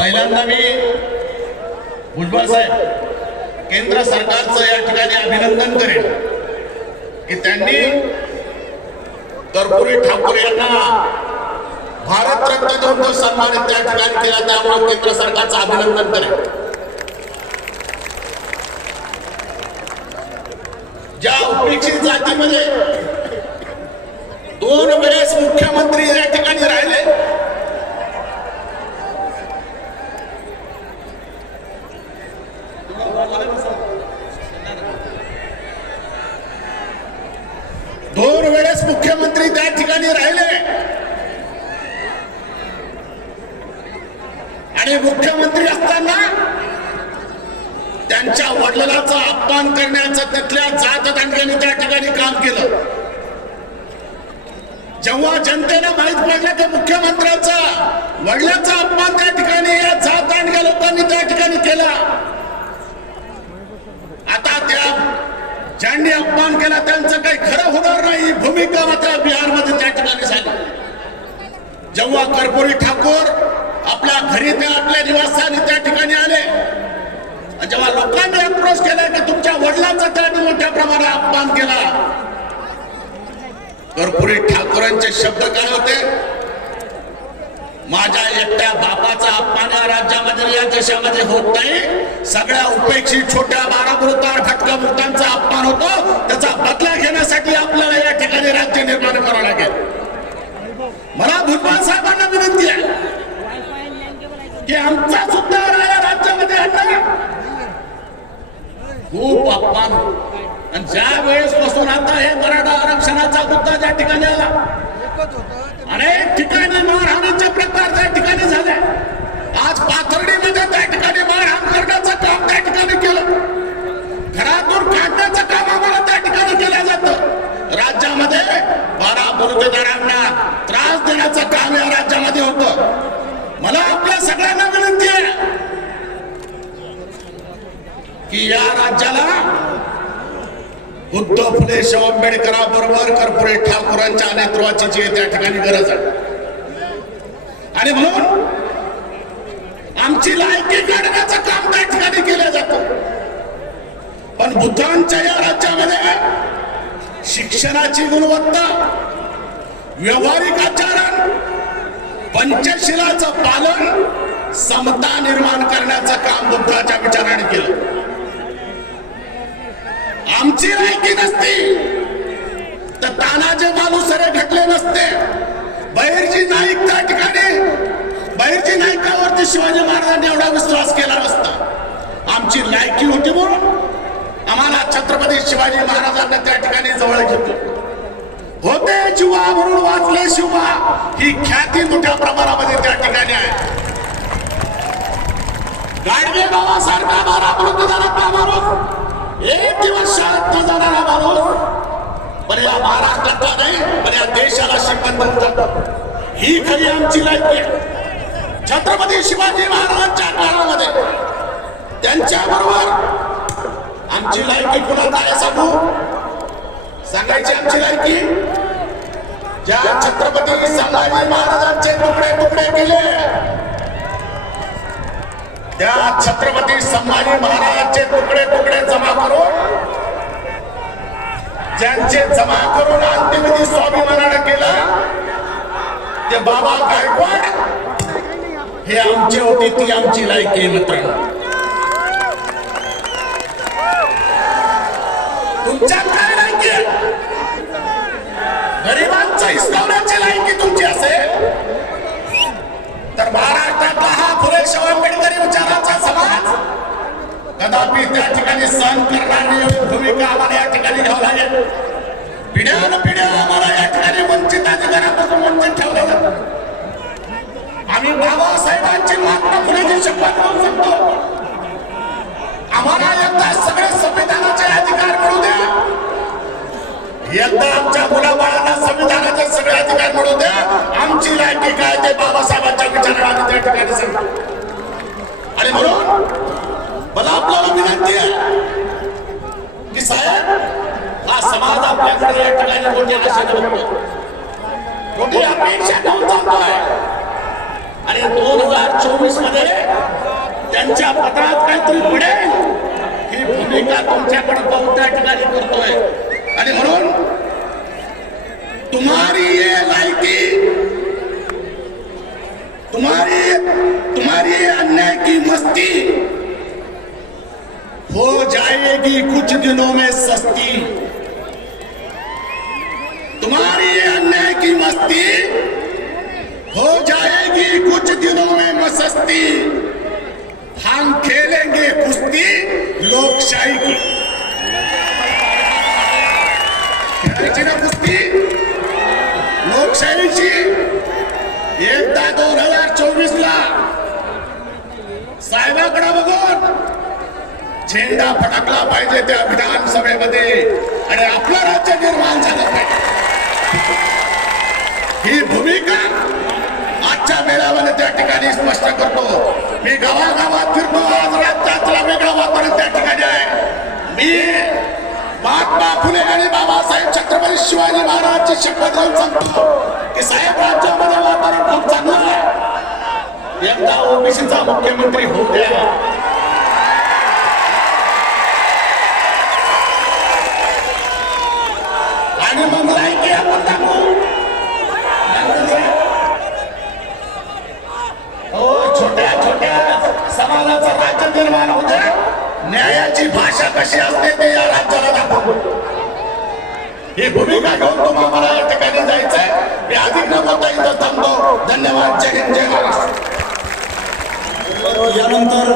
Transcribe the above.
पहिल्यांदा मी भुजबळ साहेब केंद्र सरकारचं या ठिकाणी अभिनंदन करेन की त्यांनी कर्पुरी ठाकूर यांना भारतरत्न देऊन जो सन्मानित त्या ठिकाणी केला त्यामुळे केंद्र सरकारचं अभिनंदन करेन. ज्या उपेक्षित जातीमध्ये दोन वेळेस मुख्यमंत्री या ठिकाणी राहिले दोन वेळेस मुख्यमंत्री त्या ठिकाणी राहिले. आणि मुख्यमंत्री असताना त्यांच्या वडिलांचा अपमान करण्याचं त्यातल्या जात दांड्याने त्या ठिकाणी काम केलं. जेव्हा जनतेला माहीत पडलं की मुख्यमंत्र्याचा वडिलांचा अपमान त्या ठिकाणी या जात लोकांनी त्या ठिकाणी केला आता त्या ज्यांनी अपमान केला त्यांचं काही खरं होणार नाही. भूमिका मात्र बिहारमध्ये त्या ठिकाणी झाली. जेव्हा कर्पुरी ठाकूर आपल्या घरी ते आपल्या निवासस्थानी त्या ठिकाणी आले जेव्हा लोकांनी अप्रोच केला की तुमच्या वडिलांचा त्यांनी मोठ्या प्रमाणात अपमान केला. कर्पुरी ठाकूरांचे शब्द काय होते? माझ्या एकट्या बापाचा अपमान या राज्यामध्ये या देशामध्ये होत नाही. सगळ्या उपेक्षित छोट्या बारा मृतार फटका मृतांचा अपमान होतो. त्याचा बदला घेण्यासाठी आपल्याला या ठिकाणी राज्य निर्माण करावं लागेल. मला भुजबळ साहेबांना विनंती आहे की आमचा सुद्धा या राज्यामध्ये आणला खूप अपमान. आणि ज्या वेळेस पासून आता हे मराठा आरक्षणाचा मुद्दा त्या ठिकाणी आला अनेक ठिकाणी मारहाणीचे ठिकाणी झाल्या. आज पाथर्डीमध्ये त्या ठिकाणी मारहाण करण्याचं काम त्या ठिकाणी केलं. घरातून काढण्याचं काम आम्हाला त्या ठिकाणी केलं जातं. राज्यामध्ये बारा मुरुदेदारांना त्रास देण्याचं काम या राज्यामध्ये होतं. मला आपल्या सगळ्यांना विनंती आहे की या राज्याला उद्धव फुले शाहू आंबेडकराबरोबर कर्पुरे ठाकूरांच्या नेतृत्वाची जी त्या ठिकाणी गरज आहे. आणि म्हणून आमची लायकी काढण्याचं काम त्या ठिकाणी केलं जातं. पण बुद्धांच्या या राज्यामध्ये शिक्षणाची गुणवत्ता व्यवहारिक आचरण पंचशिलाचं पालन समता निर्माण करण्याचं काम बुद्धाच्या विचाराने केलं. आमची लायकी नसती तर तानाचे मालुसरे घटले नसते. बहिर्जी नाईक त्या ठिकाणी बहिर्जी नायकावरती शिवाजी महाराजांनी एवढा विश्वास केला नसता. आमची लायकी होती म्हणून आम्हाला छत्रपती शिवाजी महाराजांना त्या ठिकाणी जवळ घेतलं. होते शिवा म्हणून वाचले शिवा ही ख्याती मोठ्या प्रमाणामध्ये त्या ठिकाणी आहे. गाडगे बाबासारखा मारा का माणूस एक दिवस शाळेत न जाणारा माणूस पण या महाराष्ट्राचा नाही पण या देशाला श्रीमंत ही खरी आमची लायकी आहे. छत्रपती शिवाजी महाराजांच्या काळामध्ये त्यांच्या बरोबर आमची लायकी कुणाला आहे सांगू? सांगायची आमची लायकी ज्या छत्रपती संभाजी महाराजांचे तुकडे तुकडे केले त्या छत्रपती संभाजी महाराजांचे तुकडे तुकडे ज्यांचे जमा करून अंतिमविधी स्वाभिमानानं केला ते बाबा गायकवाड हे आमचे होते ती आमची लायकी आहे मित्रांनो. तुमच्या काय लायकी गरिबांच्या गरिबांचं हिसकावण्याची लायकी तुमची असेल? कदापि त्या ठिकाणी सहन करणार नाही. एवढी भूमिका आम्हाला या ठिकाणी घ्यावं लागेल. पिढ्यान पिढ्या आम्हाला या ठिकाणी वंचित अधिकारापासून वंचित ठेवलं जातं. आम्ही बाबासाहेबांची महात्मा फुलेची शपथ घेऊ शकतो आम्हाला एकदा सगळे संविधानाचे अधिकार मिळू द्या. एकदा आमच्या मुलाबाळांना संविधानाचे सगळे चोवीस मध्ये पडेल ही भूमिका तुमच्याकडे पाहून त्या तुम्हारी ये लायकी तुम्हारी तुम्हारी अन्याय की मस्ती हो जाएगी कुछ दिनों में सस्ती। तुम्हारी ये अन्याय की मस्ती हो जाएगी कुछ दिनों में मसस्ती। हम खेलेंगे कुश्ती, लोकशाही की। खेळायची ना कुस्ती लोकशाहीची एकदा दोन हज़ार चोवीस ला। साहेबाकडे बघून झेंडा फडकला पाहिजे त्या विधानसभेमध्ये। आणि आपलं राज्य निर्माण झालं पाहिजे। ही भूमिका आजच्या मेळाव्याने त्या ठिकाणी स्पष्ट करतो. मी गावागावात फिरतो आज राज्यातला वेगळं वातावरण त्या ठिकाणी आहे. मी महात्मा फुले आणि बाबासाहेब छत्रपती शिवाजी महाराजची शपथ घेऊन सांगतो की साहेब राज्यामध्ये वातावरण खूप चांगलं आहे. एकदा ओबीसीचा मुख्यमंत्री होऊ द्या. आणि मग लायकी आपण दाखवू हो छोट्या छोट्या समाजाचं राज्य निर्माण होते न्यायाची भाषा कशी असते ते या राज्याला दाखवू ही भूमिका घेऊन तुम्हाला मला या ठिकाणी जायचंय मी अधिक न बोलता इथं थांबतो धन्यवाद. जय हिंद जय महाराष्ट्र. यानंतर